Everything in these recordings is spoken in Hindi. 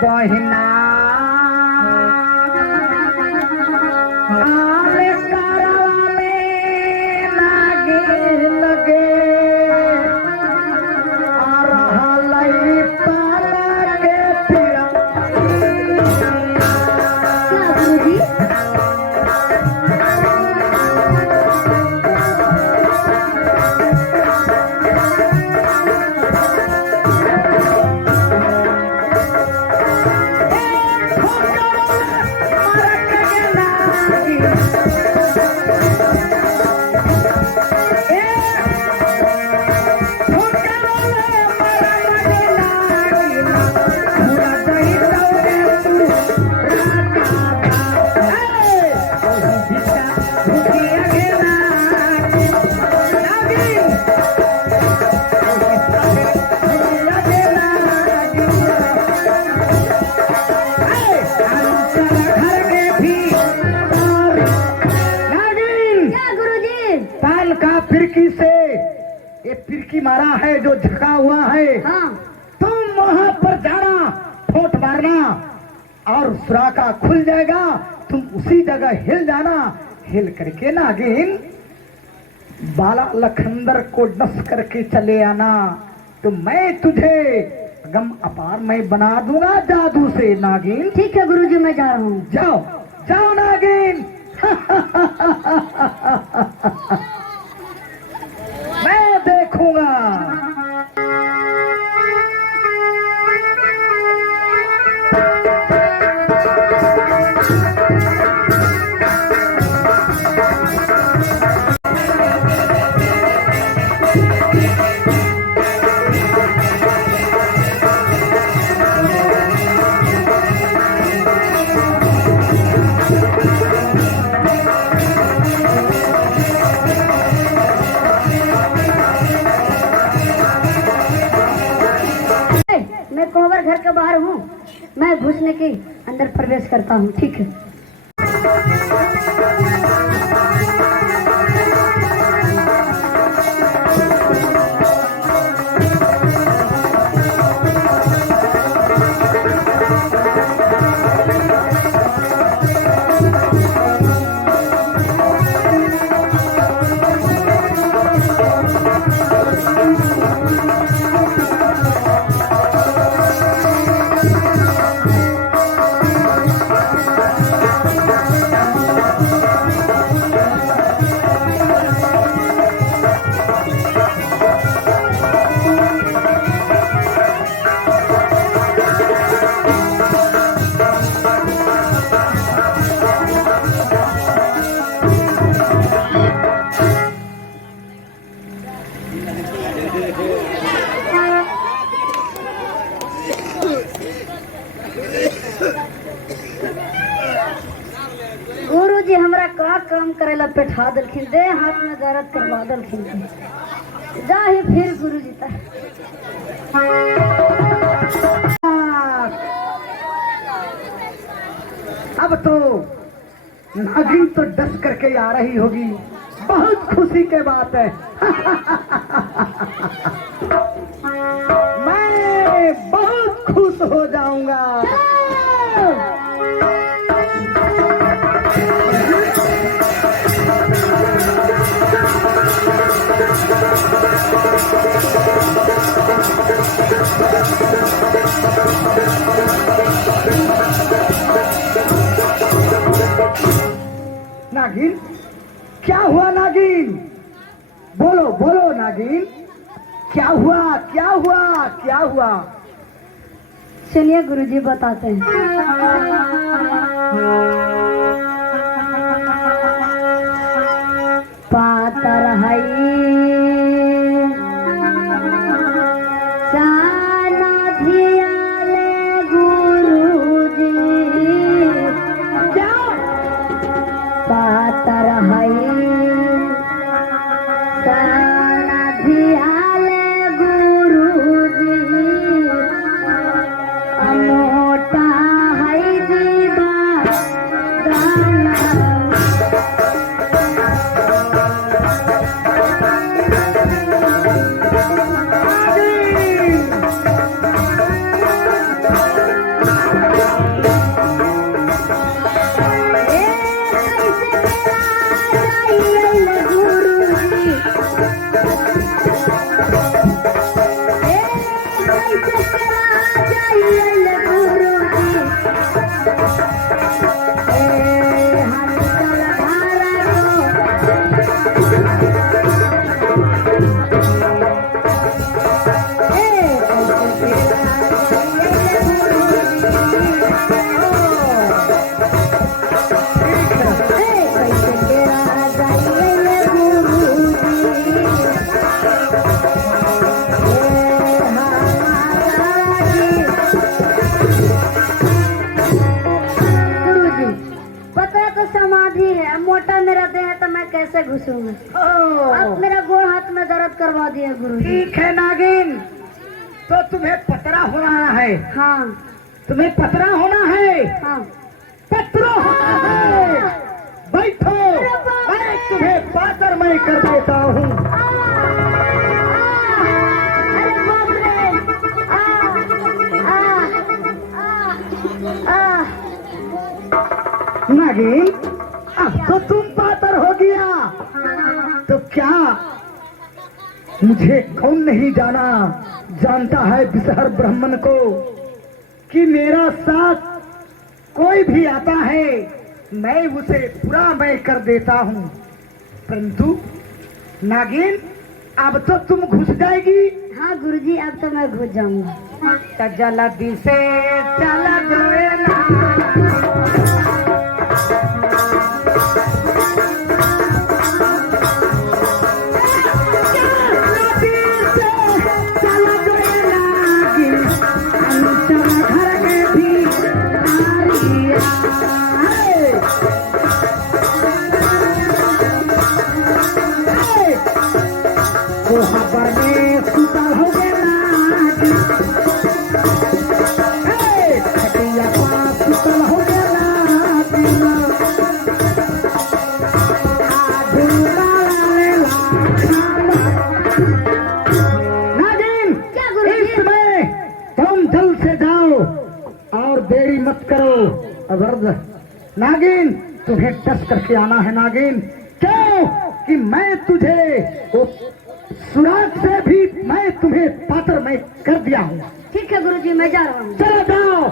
बहिना आले कारवा में लागे लगे आ रहा लई पाला के पिया। फिरकी से ये फिरकी मारा है जो झका हुआ है। हाँ। तुम वहां पर जाना, ठोट मारना और सुराखा खुल जाएगा। तुम उसी जगह हिल जाना। हिल करके नागिन बाला लखंदर को डस करके चले आना। तो मैं तुझे गम अपार मैं बना दूंगा जादू से नागिन। ठीक है गुरुजी, मैं जा रहा हूँ। जाओ जाओ नागिन। मैं देखूंगा। कोवर घर के बाहर हूँ, मैं घुसने के अंदर प्रवेश करता हूँ। ठीक है। गुरुजी हमरा का काम करेला बैठा दलखिन, दे हाथ में दर्द करवा दलखिन। जा ही फिर गुरुजी तक। अब तो नागिन तो डस करके आ रही होगी। बहुत खुशी के बात है। मैं बहुत खुश हो जाऊंगा। नागिन, क्या हुआ नागिन? बोलो बोलो नागिन, क्या हुआ क्या हुआ क्या हुआ? चलिए गुरुजी बताते हैं। पातर हई जाना धियाले गुरुजी, पातर हई जाना धियाले गुरुजी, मोटा हई दीवा से घुसूंगा। ओ, आप मेरा गोड़ हाथ में दर्द करवा दिए गुरु जी। ठीक है नागिन, तो तुम्हें पतरा होना है, हाँ तुम्हें पतरा होना है, हाँ। पतरा होना है। बैठो, मैं तुम्हें पातर मैं कर देता हूँ। अरे बाप रे! नागिन, अब तो तुम पातर हो गया, तो क्या मुझे कौन नहीं जानता है विषहर ब्राह्मण को कि मेरा साथ कोई भी आता है मैं उसे पूरा मैं कर देता हूँ। परंतु नागिन, अब तो तुम घुस जाएगी। हाँ गुरुजी, अब तो मैं घुस जाऊंगा। जल्दी से चला जोएला। मत करो अवर्द। नागिन, तुम्हें डस करके आना है नागिन, क्यों कि मैं तुझे वो सुराग से भी मैं तुम्हें पात्र मैं कर दिया हूँ। ठीक है गुरुजी, मैं जा रहा हूँ। चलो जाओ।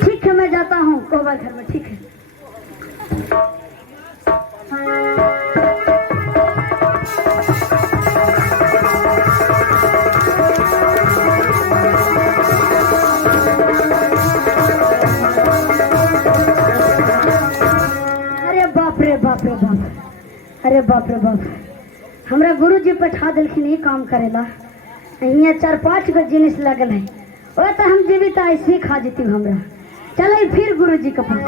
ठीक है, मैं जाता हूँ कोबा घर में। ठीक है। अरे बाप रे बाप रे बाप, अरे बाप रे बाप, हमरा गुरु जी बैठा दिलखिन ही काम करेला। यहाँ 4-5 गो जिनिस लगल है, वो तो हम जीवित ऐसे ही खा जीती हमरा। चल फिर गुरु जी के पास।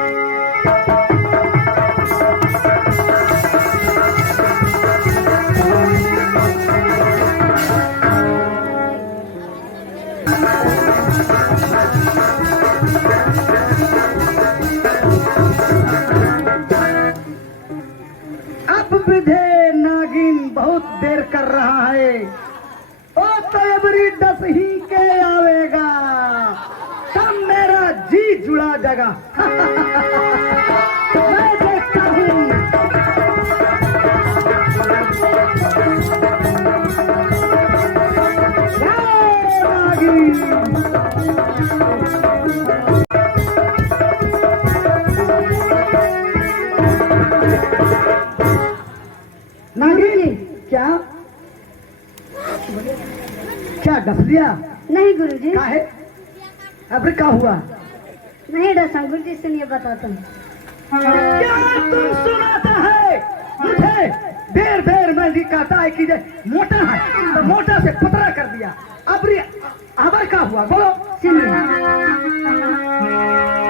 अब विधे नागिन बहुत देर कर रहा है, ओ तबरी दस ही के आवेगा, तब मेरा जी जुड़ा जगा। मैं देखता हूँ। नागिन, क्या क्या डस लिया? नहीं गुरु जी, क्या है? अब क्या हुआ? नहीं डसा गुरु जी, सुनिए बताता हूँ। क्या तुम सुनाता है मुझे? देर देर में भी कहता है कि ये मोटा है, तो मोटा से पतला कर दिया। अब क्या हुआ बोलो? सुनिए।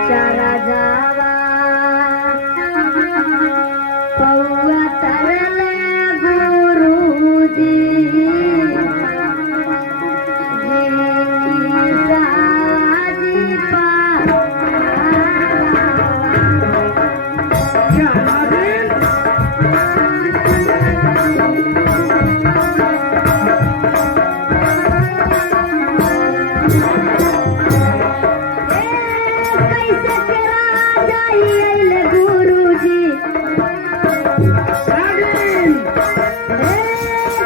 चला जावा पौआ तरले गुरुजी, जीनी साजी पार। क्या नागिन? कैसे तेरा जाई अइले गुरुजी, नागिन,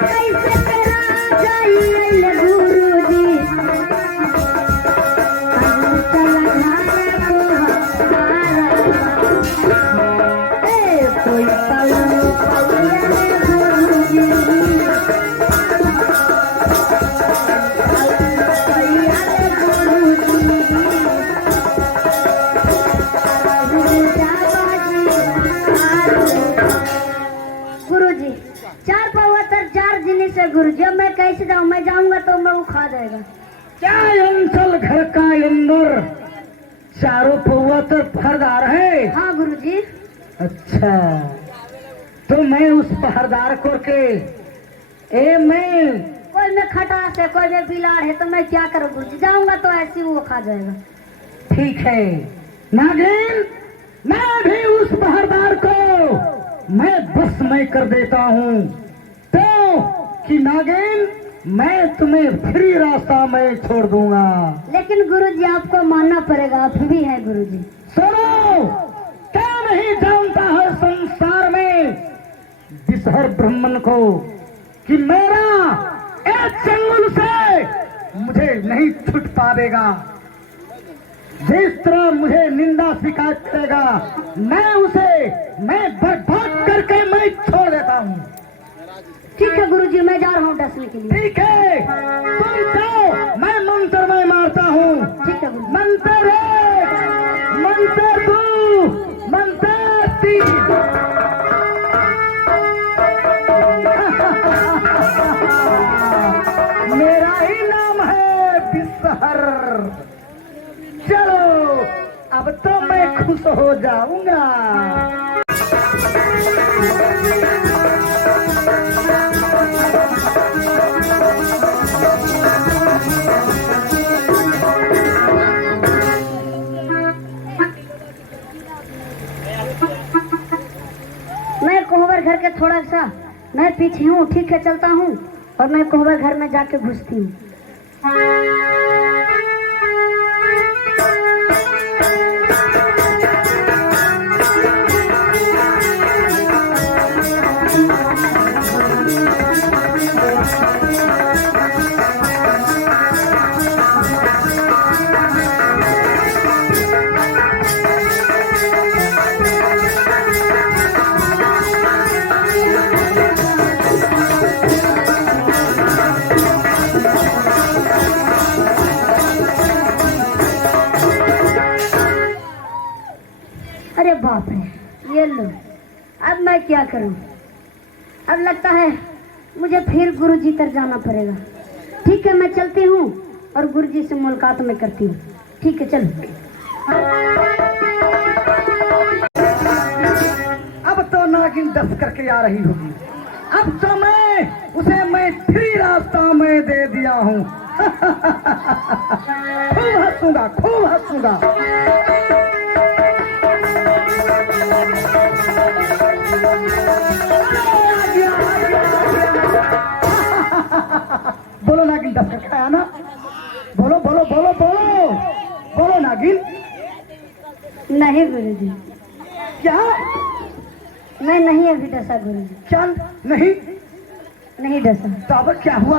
कैसे तेरा जाई अइले गुरुजी, अंतल घारे को हमारा, कोई जाएगा। क्या अंचल घर का अंदर चारों पौवा तो पहरदार है? हाँ गुरुजी। अच्छा, तो मैं उस पहरदार को के मैं कोई में खटास है, कोई में बिलाड़ है, तो मैं क्या करूँ गुरुजी? जाऊंगा तो ऐसे ही वो खा जाएगा। ठीक है नागिन, मैं भी उस पहरदार को मैं बस में कर देता हूँ, तो कि नागिन मैं तुम्हें फ्री रास्ता में छोड़ दूंगा। लेकिन गुरुजी आपको मानना पड़ेगा, आप भी है गुरुजी। सुनो, क्या नहीं जानता है संसार में विषहर ब्राह्मण को कि मेरा एक चंगुल से मुझे नहीं छूट पावेगा। जिस तरह मुझे निंदा शिकायत करेगा, मैं बर्बाद करके मैं छोड़ देता हूँ। ठीक है गुरुजी, मैं जा रहा हूँ डसने के लिए। ठीक है, तुम जाओ, मैं मंत्र में मारता हूँ। ठीक है गुरुजी। मंत्र एक, मंत्र दो, मंत्र तीन। मेरा ही नाम है विषहर। चलो अब तो मैं खुश हो जाऊंगा। मैं कोहबर घर के थोड़ा सा मैं पीछे हूँ, ठीक है चलता हूँ, और मैं कोहबर घर में जाके घुसती हूँ। अरे बाप रे, ये लो, अब मैं क्या करूं? अब लगता है मुझे फिर गुरुजी तक जाना पड़ेगा। ठीक है, मैं चलती हूँ और गुरुजी से मुलाकात में करती हूँ। ठीक है चलो। अब तो नागिन डस करके आ रही होगी। अब तो मैं फ्री रास्ता में दे दिया हूँ। खूब हंसूंगा, खूब हंसूंगा। बोलो नागिन, डस करके आया ना? बोलो बोलो बोलो बोलो बोलो नागिन। नहीं गुरुजी, क्या? मैं नहीं अभी डसा गुरुजी, क्या नहीं? नहीं डसा। तो अब क्या हुआ?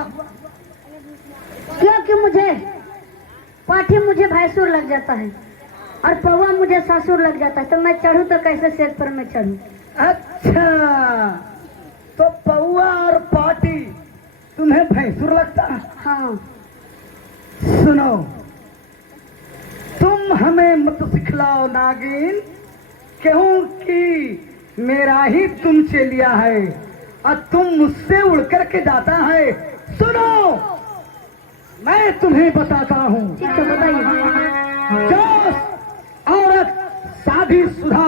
क्योंकि मुझे पाठी मुझे भैंसुर लग जाता है और पौवा मुझे ससुर लग जाता है, तो मैं चढ़ूं तो कैसे शेर पर मैं चढ़ूं? अच्छा, तो पौआ और पाटी तुम्हें भैंसुर लगता है? हाँ। सुनो, तुम हमें मत सिखलाओ नागिन, क्योंकि मेरा ही तुम चेलिया है और तुम मुझसे उड़ करके जाता है। सुनो, मैं तुम्हें बताता हूँ। ठीक है बताइए। जो औरत शादीशुदा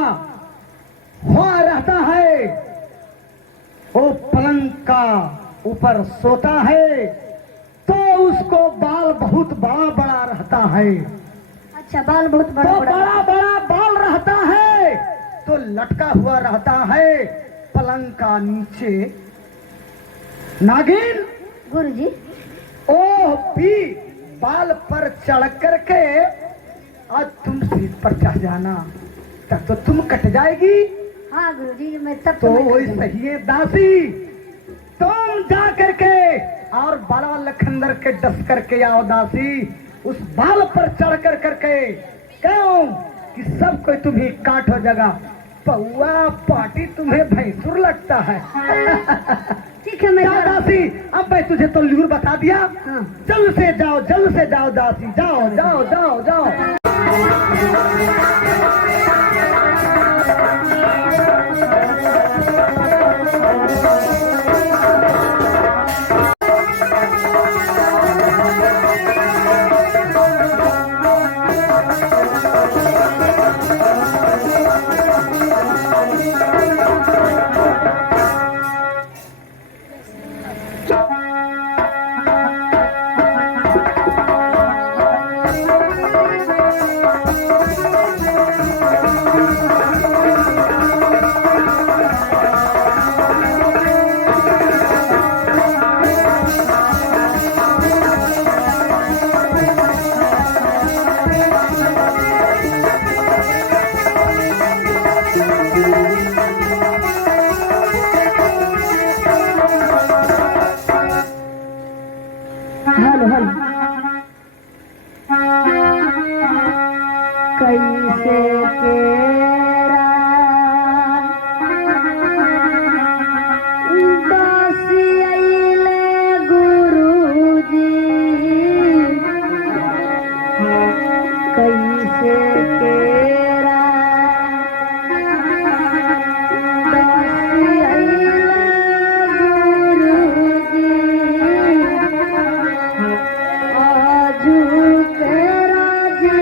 हुआ रहता है वो पलंग का ऊपर सोता है तो उसको बाल बहुत बड़ा बड़ा रहता है। अच्छा, बाल बहुत बड़ा तो बड़ा। बड़ा बड़ा बाल रहता है तो लटका हुआ रहता है पलंग का नीचे। नागिन, गुरुजी, ओ भी बाल पर चढ़ करके आज तुम सीट पर चढ़ जाना, तब तो तुम कट जाएगी। हाँ गुरुजी, मैं तब तो मैं वही कर सही है दासी, तुम जा करके और बड़ा लखंदर के डस करके आओ दासी, उस बाल पर चढ़ कर करके क्यों कि सब कोई तुम्हें काट हो जाएगा। पौआ पाटी तुम्हें भैंसुर लगता है। ठीक है, मैं जा दासी, अब मैं तुझे तो लूर बता दिया। हाँ। जल्द से जाओ दासी, जाओ जाओ जाओ जाओ। हेलो हेलो कैसे केरा दासी अइले गुरुजी कैसे केरा दासी अइले गुरुजी आजू केरा जी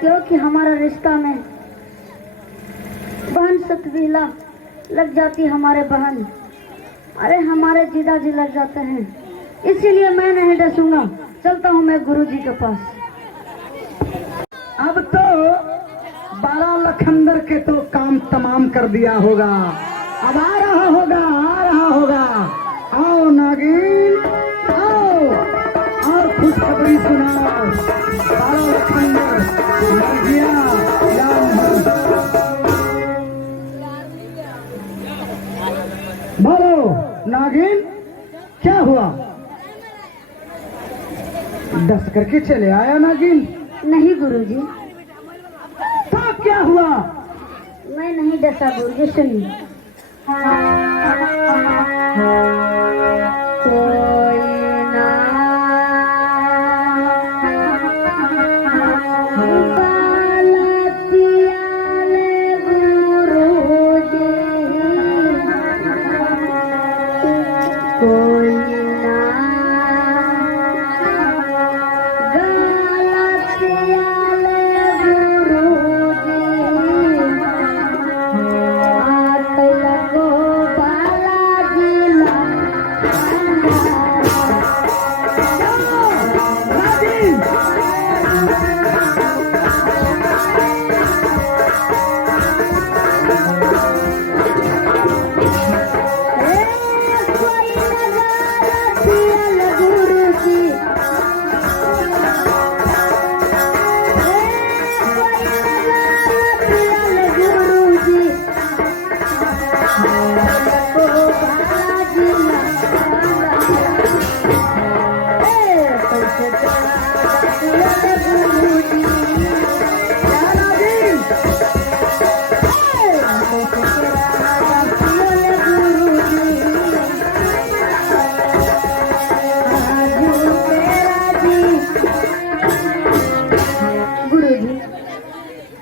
क्योंकि हमारा रिश्ता में बहन सतवीला लग जाती हमारे बहन, अरे हमारे जीजा जी लग जाते हैं, इसीलिए मैं नहीं डसूंगा। चलता हूँ मैं गुरुजी के पास। अब तो बाला लखंदर के तो काम तमाम कर दिया होगा, अब आ रहा होगा, आ रहा होगा। आओ नागिन आओ, और खुशखबरी सुनाओ। बाला लखंदर मर गया या नहीं? बोलो नागिन, क्या हुआ? डस करके चले आया नागिन। नहीं गुरुजी, तो क्या हुआ? मैं नहीं डसा गुरुजी, सुनिए। कोई ना बालतियाले गुरुजी, कोई ना गलतियाले गुरुजी, आँख लगो बालाजी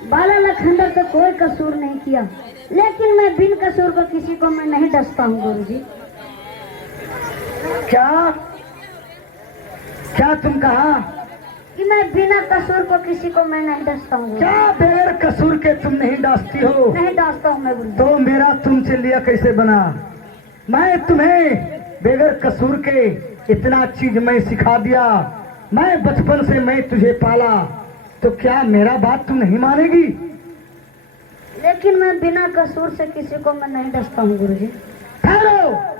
बाला लखंदर तो कोई कसूर नहीं किया, लेकिन मैं बिन कसूर को किसी को मैं नहीं डसता हूँ गुरुजी। क्या क्या तुम कहा? कि मैं बिना कसूर को किसी को मैं नहीं डसता हूँ। क्या बगैर कसूर के तुम नहीं डांसती हो? नहीं डांसता हूँ मैं गुरुजी। तो मेरा तुमसे लिया कैसे बना? मैं तुम्हें बेगर कसूर के इतना चीज मैं सिखा दिया, मैं बचपन से मैं तुझे पाला, तो क्या मेरा बात तू नहीं मानेगी? लेकिन मैं बिना कसूर से किसी को मैं नहीं डसता हूँ गुरुजी। ठहरो,